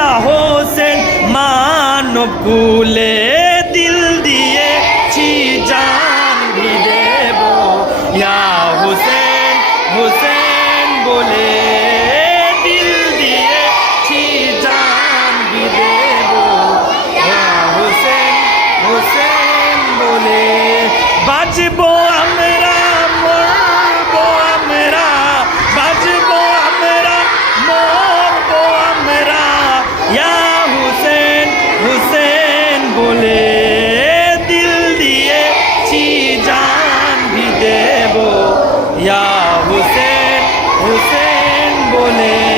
ইয়া হোসেন মানব কুলে দিল দিয়েছি জান भी দেব ইয়া হোসেন হোসেন বলে দিল দিয়েছি জান भी দেব ইয়া হোসেন হোসেন বলে বাজবো আমরা মরবো আমরা বাজবো আমরা মরবো আমরা ইয়া হোসেন হোসেন বলে দিল দিয়েছি জান भी দেব ইয়া হোসেন হোসেন বলে